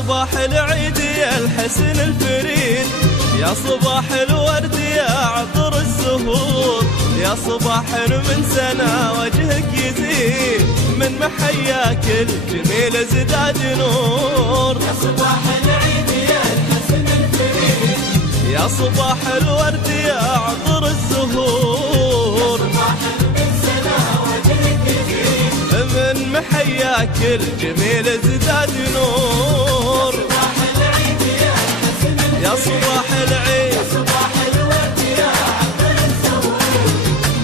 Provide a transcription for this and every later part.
صباح العيد يا الحسن الفريد، يا صباح الورد يا عطر الزهور، يا صباح من سنة وجهك يزيد، من محياك الجميل ازداد نور. يا صباح العيد يا الحسن الفريد، يا صباح الورد يا عطر الزهور، من سنة وجهك يزيد، من محياك الجميل ازداد نور. صباح العيد يا الحسن الفريد، يا صباح العيد، يا صباح الورد يا عطر الزهور،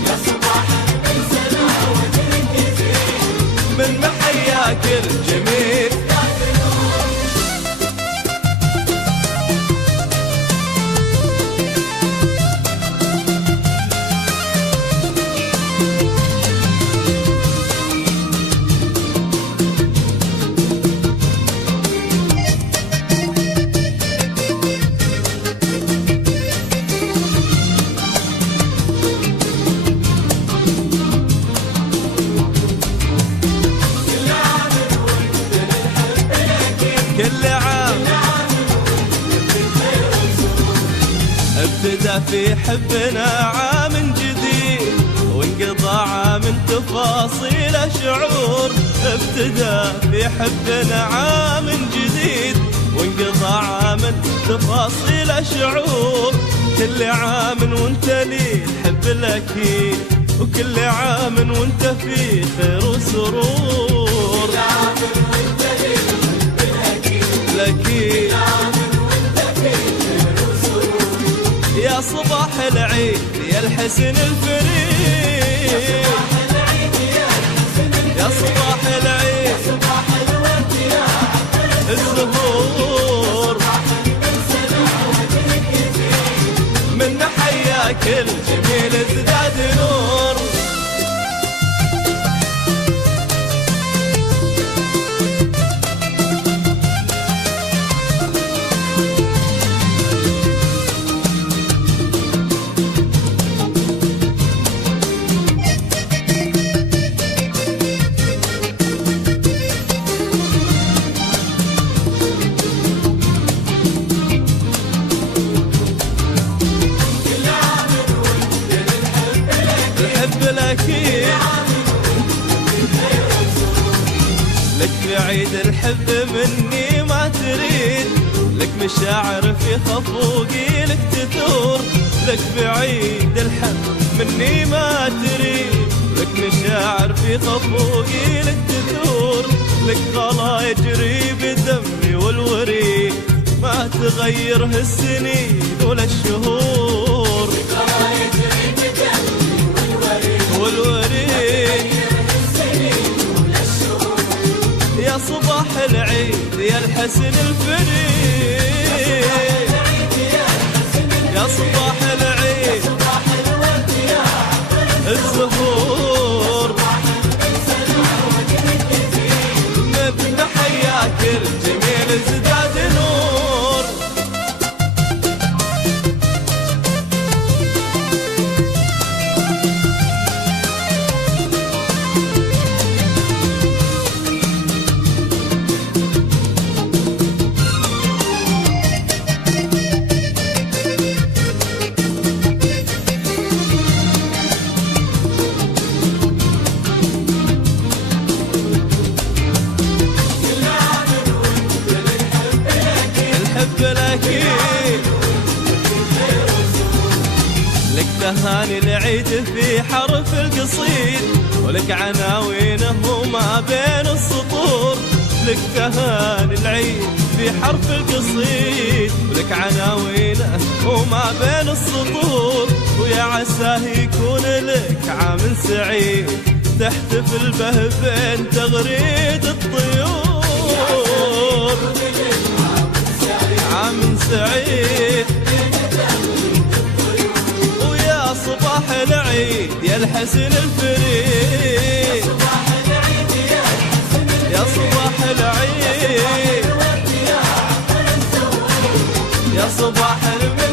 يا صباح من سنة وجهك يزيد، من محياك الجميل. كل عام ابتدى في حبنا عام جديد، وانقضى عام تفاصيله شعور. ابتدى في حبنا عام جديد، وانقضى عام تفاصيله شعور. كل عام وانت لي الحب الاكيد، وكل عام وانت في خير وسرور. الأكيد يا صباح العيد يا الحسن الفريد، يا صباح العيد الزهور، من محياك الجميل ازداد نور. الأكيد لك في عيد الحب مني ما تريد، لك مشاعر في خفوقي لك تثور. لك في عيد الحب مني ما تريد، لك مشاعر في خفوقي لك تثور. لك غلا يجري بدمي والوريد، ما تغيره السنين ولا الشهور. والوريد يا صباح العيد يا الحسن الفريد، يا صباح العيد الزهور، من حياك الجميل ازداد نور. لك تهاني العيد في حرف القصيد، ولك عناوينه وما بين السطور. لك تهاني العيد في حرف القصيد، ولك عناوينه وما بين السطور. ويا عساه يكون لك عام سعيد، تحتفل به بين تغريد الطيور. عام سعيد ويا صباح العيد يا الحسن الفريد، يا صباح العيد يا صباح من